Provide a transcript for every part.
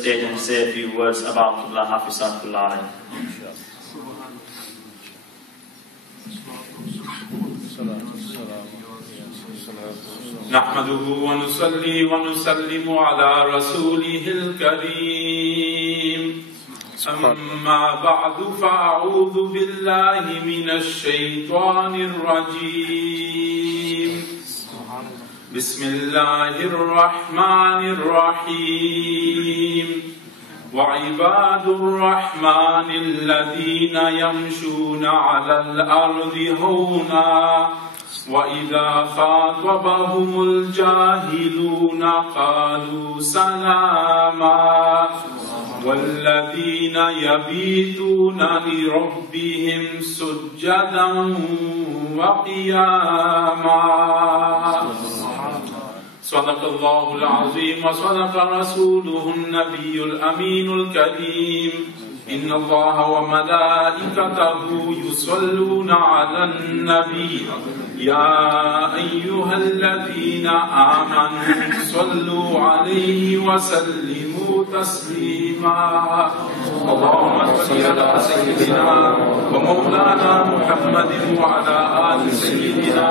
stage and say a few words about Qibla Hafizakumullah. نحمده ونصلي ونسلم على رسوله الكريم أما بعد فأعوذ بالله من الشيطان الرجيم بسم الله الرحمن الرحيم وعباد الرحمن الذين يمشون على الأرض هونا وإذا خاطبهم الجاهلون قالوا سلاما والذين يبيتون لربهم سجدا وقياما صدق الله العظيم وصدق رسوله النبي الأمين الكريم إن الله وملائكته يصلون على النبي يا أيها الذين آمنوا صلوا عليه وسلموا تسليما اللهم صل على سيدنا ومولانا محمد وعلى آل سيدنا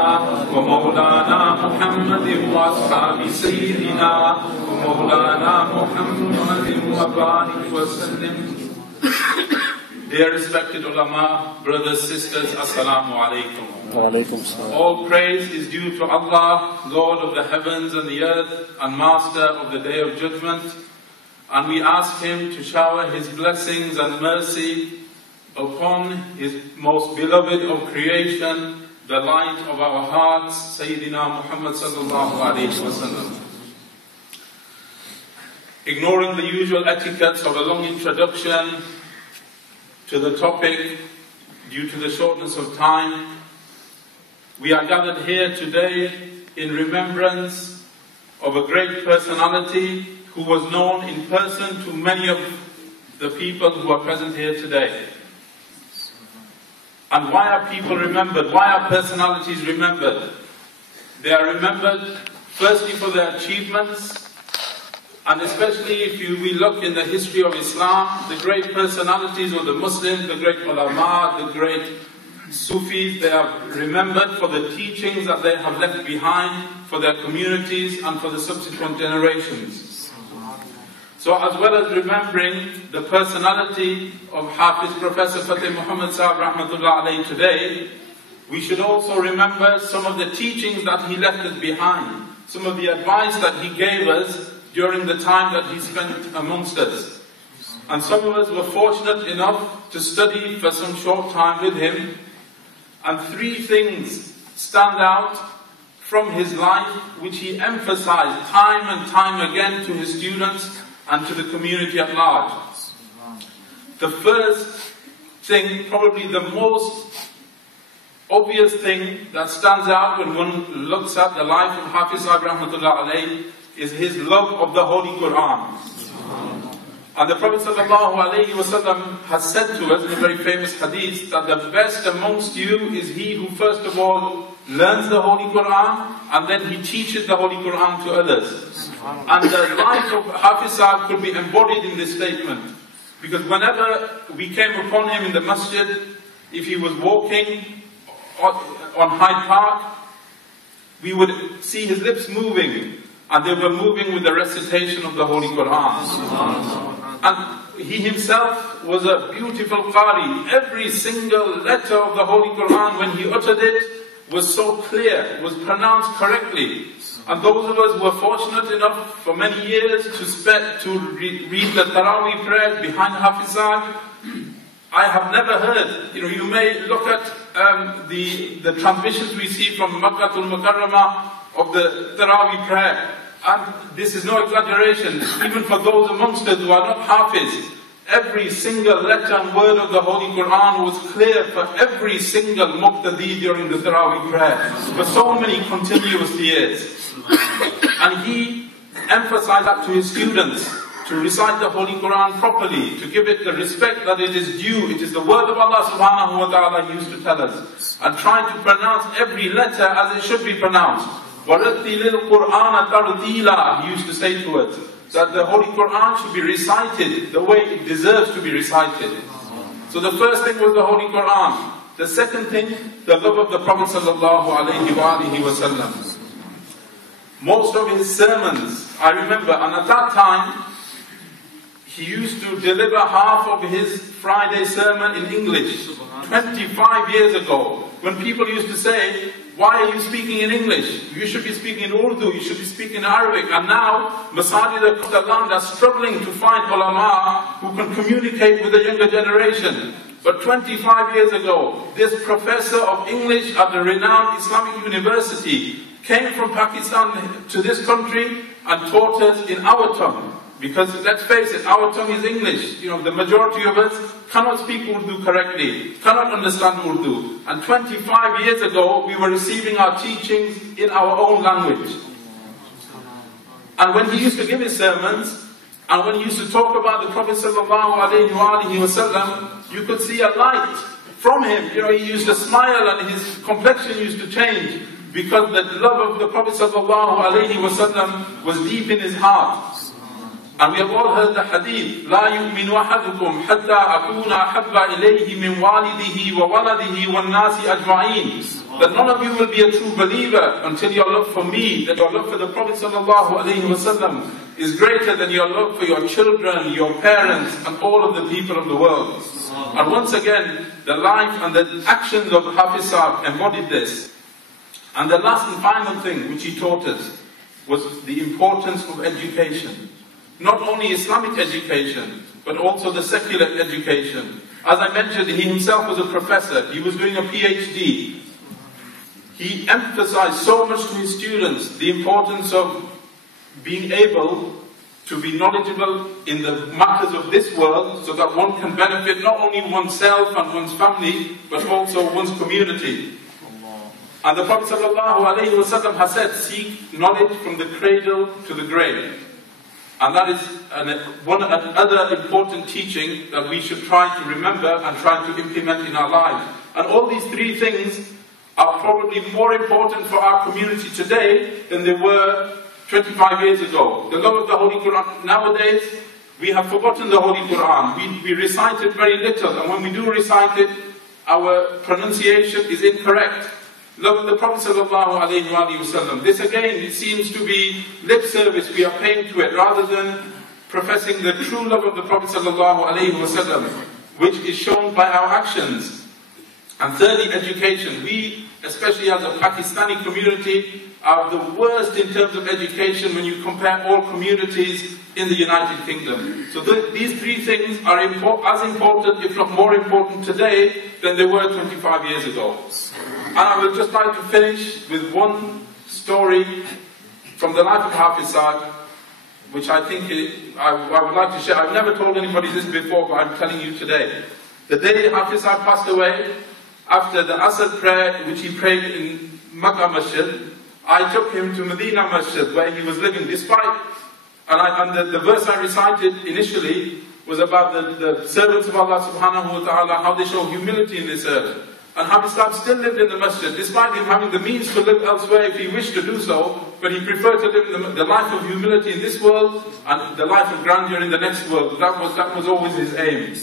ومولانا محمد وأصحاب سيدنا ومولانا محمد وبارك وسلم. Dear respected ulama, brothers, sisters, assalamu alaikum. All praise is due to Allah, Lord of the heavens and the earth, and Master of the Day of Judgment. And we ask Him to shower His blessings and mercy upon His most beloved of creation, the light of our hearts, Sayyidina Muhammad sallallahu alayhi wa sallam. Ignoring the usual etiquettes of a long introduction to the topic, due to the shortness of time, we are gathered here today in remembrance of a great personality who was known in person to many of the people who are present here today. And why are people remembered? Why are personalities remembered? They are remembered firstly for their achievements, and especially if we look in the history of Islam, the great personalities of the Muslims, the great ulama, the great Sufis, they are remembered for the teachings that they have left behind for their communities and for the subsequent generations. So as well as remembering the personality of Hafiz Professor Fateh Muhammad Sahib Rahmatullah Alayhi today, we should also remember some of the teachings that he left us behind, some of the advice that he gave us during the time that he spent amongst us. And some of us were fortunate enough to study for some short time with him. And three things stand out from his life which he emphasized time and time again to his students and to the community at large. The first thing, probably the most obvious thing that stands out when one looks at the life of Hafiz Sahib Rahmatullah Alayhi is his love of the Holy Quran. And the Prophet ﷺ has said to us in a very famous hadith that the best amongst you is he who first of all learns the Holy Quran and then he teaches the Holy Quran to others. And the life of Hafiz Sahib could be embodied in this statement. Because whenever we came upon him in the masjid, if he was walking on Hyde Park, we would see his lips moving. And they were moving with the recitation of the Holy Quran. And he himself was a beautiful Qari. Every single letter of the Holy Quran, when he uttered it, was so clear, was pronounced correctly. And those of us who were fortunate enough for many years to read the Taraweeh prayers behind Hafiz Sahib, I have never heard, you may look at the transmissions we see from Makkatul Mukarramah of the Taraweeh prayer. And this is no exaggeration, even for those amongst us who are not Hafiz, every single letter and word of the Holy Quran was clear for every single Muqtadi during the Taraweeh prayer, for so many continuous years. And he emphasized that to his students, to recite the Holy Quran properly, to give it the respect that it is due. It is the word of Allah subhanahu wa ta'ala, he used to tell us. And try to pronounce every letter as it should be pronounced. وَرَتِّلِ الْقُرْآنَ تَرْتِيلًا, he used to say to us. that the Holy Quran should be recited the way it deserves to be recited. So the first thing was the Holy Quran. The second thing, the love of the Prophet ﷺ. Most of his sermons, I remember, and at that time, he used to deliver half of his Friday sermon in English. 25 years ago, when people used to say, why are you speaking in English? You should be speaking in Urdu, you should be speaking in Arabic. And now, Masajid across the land are struggling to find ulama who can communicate with the younger generation. But 25 years ago, this professor of English at the renowned Islamic University came from Pakistan to this country and taught us in our tongue. Because let's face it, our tongue is English. You know, the majority of us cannot speak Urdu correctly, cannot understand Urdu. And 25 years ago, we were receiving our teachings in our own language. And when he used to give his sermons, and when he used to talk about the Prophet ﷺ, you could see a light from him. You know, he used to smile and his complexion used to change because the love of the Prophet ﷺ was deep in his heart. And we have all heard the hadith, لا يؤمن أحدكم حتى أكون أحب إليه من والده وولده والناس أجمعين. That none of you will be a true believer until your love for me, that your love for the Prophet ﷺ is greater than your love for your children, your parents, and all of the people of the world. And once again, the life and the actions of Hafiz Sahib embodied this. And the last and final thing which he taught us was the importance of education. Not only Islamic education, but also the secular education. As I mentioned, he himself was a professor. He was doing a PhD. He emphasized so much to his students the importance of being able to be knowledgeable in the matters of this world so that one can benefit not only oneself and one's family, but also one's community. And the Prophet ﷺ has said, seek knowledge from the cradle to the grave. And that is another important teaching that we should try to remember and try to implement in our lives. And all these three things are probably more important for our community today than they were 25 years ago. The love of the Holy Quran. Nowadays, we have forgotten the Holy Quran. We recite it very little, and when we do recite it, our pronunciation is incorrect. Love of the Prophet ﷺ. This again, it seems to be lip service we are paying to it rather than professing the true love of the Prophet ﷺ, which is shown by our actions. And thirdly, education. We, especially as a Pakistani community, are the worst in terms of education when you compare all communities in the United Kingdom. So these three things are as important, if not more important today than they were 25 years ago. And I would just like to finish with one story from the life of Hafiz Sahib, which I think I would like to share. I've never told anybody this before, but I'm telling you today. The day Hafiz Sahib passed away, after the Asr prayer, which he prayed in Makkah Masjid, I took him to Medina Masjid, where he was living, despite, and the verse I recited initially was about the servants of Allah subhanahu wa ta'ala, how they show humility in this earth. And Hafiz Sahib still lived in the masjid, despite him having the means to live elsewhere if he wished to do so, but he preferred to live the life of humility in this world and the life of grandeur in the next world. That was always his aim.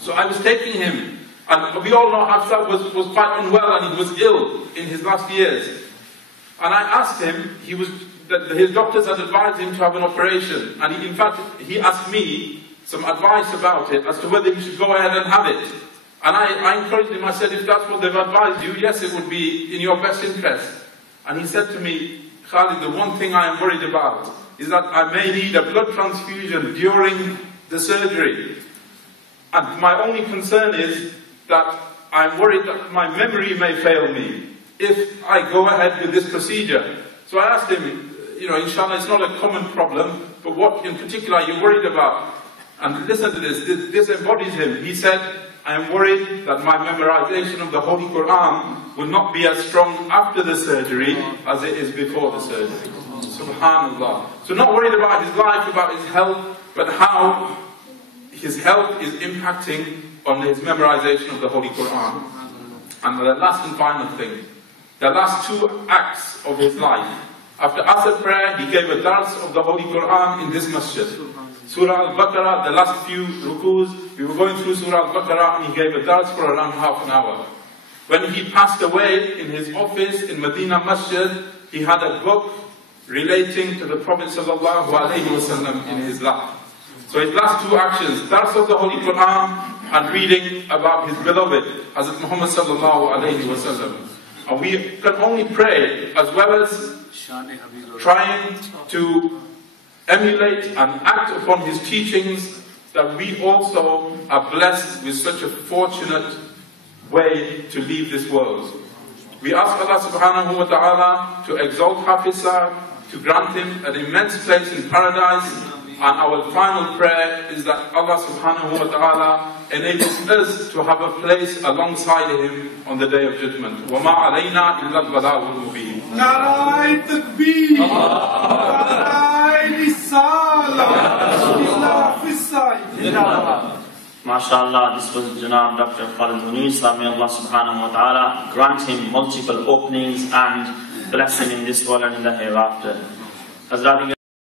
So I was taking him, and we all know Hafiz Sahib was quite unwell and he was ill in his last years. And I asked him, his doctors had advised him to have an operation, and in fact he asked me some advice about it as to whether he should go ahead and have it. And I encouraged him, I said, if that's what they've advised you, yes, it would be in your best interest. And he said to me, Khalid, the one thing I am worried about is that I may need a blood transfusion during the surgery. And my only concern is that I'm worried that my memory may fail me if I go ahead with this procedure. So I asked him, inshallah, it's not a common problem, but what in particular are you worried about? And listen to this embodies him. He said, I am worried that my memorization of the Holy Quran will not be as strong after the surgery as it is before the surgery. Subhanallah. So not worried about his life, about his health, but how his health is impacting on his memorization of the Holy Quran. And the last and final thing, the last two acts of his life After Asr prayer, he gave a dars of the Holy Quran in this masjid. Surah Al-Baqarah, the last few rukus, we were going through Surah Al-Baqarah and he gave a dars for around half an hour. When he passed away in his office in Medina Masjid, he had a book relating to the Prophet ﷺ in his lap. So his last two actions, dars of the Holy Quran and reading about his beloved, Hazrat Muhammad ﷺ. And we can only pray as well as trying to emulate and act upon his teachings, that we also are blessed with such a fortunate way to leave this world. We ask Allah subhanahu wa ta'ala to exalt Hafiz Sahib, to grant him an immense place in paradise, and our final prayer is that Allah subhanahu wa ta'ala enables us to have a place alongside him on the Day of Judgment. وَمَا عَلَيْنَا إِلَّا الْبَلَاغُ الْمُبِينَ. Narai Takbir, Narai Risala, Hafiz Sahib. MashaAllah, this was Janab Dr. Khalid Munis. May Allah subhanahu wa ta'ala grant him multiple openings and bless him in this world and in the hereafter.